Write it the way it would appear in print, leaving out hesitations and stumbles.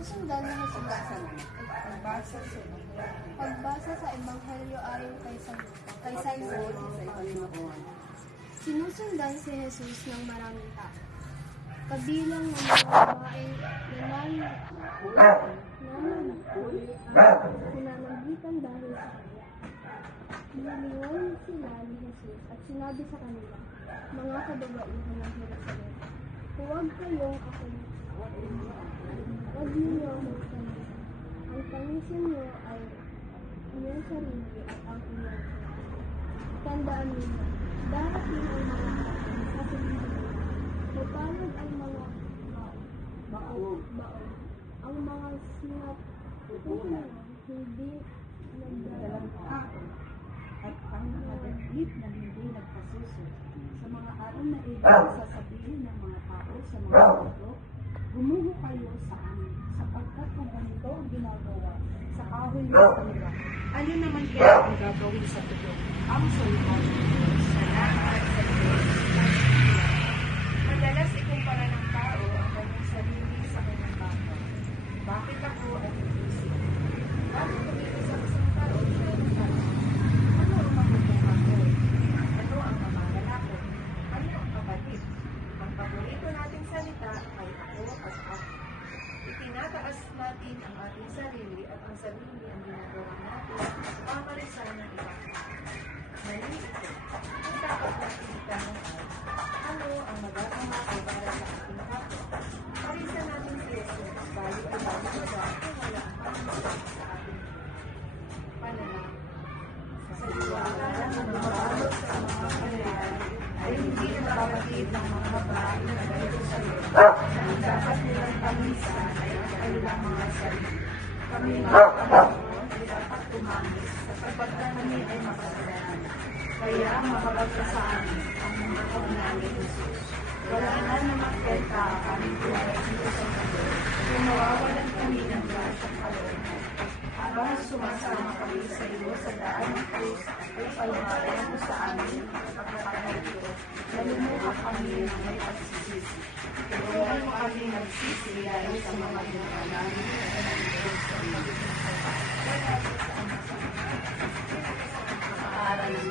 Sinusundan ni Jesus. Pagbasa sa Ebanghelyo ayon kay San Juan. Sinusundan si Jesus ng maraming tao. Kabilang ng mga babaeng nananagitan dahil sa kanya. Niliwan sila ni Jesus at sinabi sa kanila, mga kababaihan ng Jerusalem, huwag kayong huwag ninyo magtanong. Ang tangisin niyo ay inyong sarili at ang inyong tandaan ninyo. Darating ang mga sa sarili. Mapalad ang mga baon. Ang mga sinat hindi nagdalangka at ang nakadaglit na hindi nagpasuso. Sa mga araw na iyon, sasabihin ng mga tao sa mga tao, gumuho kayo sa amin, sapagkat kung ganito ang ginagawa sa kahoy ng kanila, ano naman kaya ang gagawin sa tuyo? Ang sultan sa lahat sa Diyos. Madalas ikumpara ng tao ang kanyang sarili sa kanyang bata. Bakit ako ay nag-isip? Bakit tumingin sa isang tao siya ang tao? Ano ang magmumukha ko? Ano ang mamagala ko? Ano ang kapatid? Ang paborito nating salita ay ako at ako. Itinataas natin ang ating sarili at ang sarili ang ginagawa natin pamarisan ng iba. Mali ito. Ang dapat natin itanong ay, ano ang magagawa ko para sa ating kapwa? Parisan natin si Jesus, balik ay balik ba kung wala ang pamarisan sa ating pananang. Sa liwala ng mabalot sa mga panayari ay hindi nagpapatid ng mga babae na Jerusalem. Ang dapat nilang pamisan ay ang kanilang mga sarili. Kami mga Panginoon ay dapat tumangis sapagkat kami ay makasalanan. Kaya mapagka sa amin ang mga kaunang ni Jesus. Wala na naman kwenta kami pinagdito sa kanya. Kung mawawalan kami ng lasang kalooban. Habang sumasama kami sa iyo sa daan ng krus ay palmayan mo sa amin ang pagkakataon ito. Nalumuha kami ng may pagsisisi. Tulungan mo kami nagsisi dahil sa mga ginawa namin at ang Diyos sa pagkakataon. Wala sa amin sa pag-aaral ng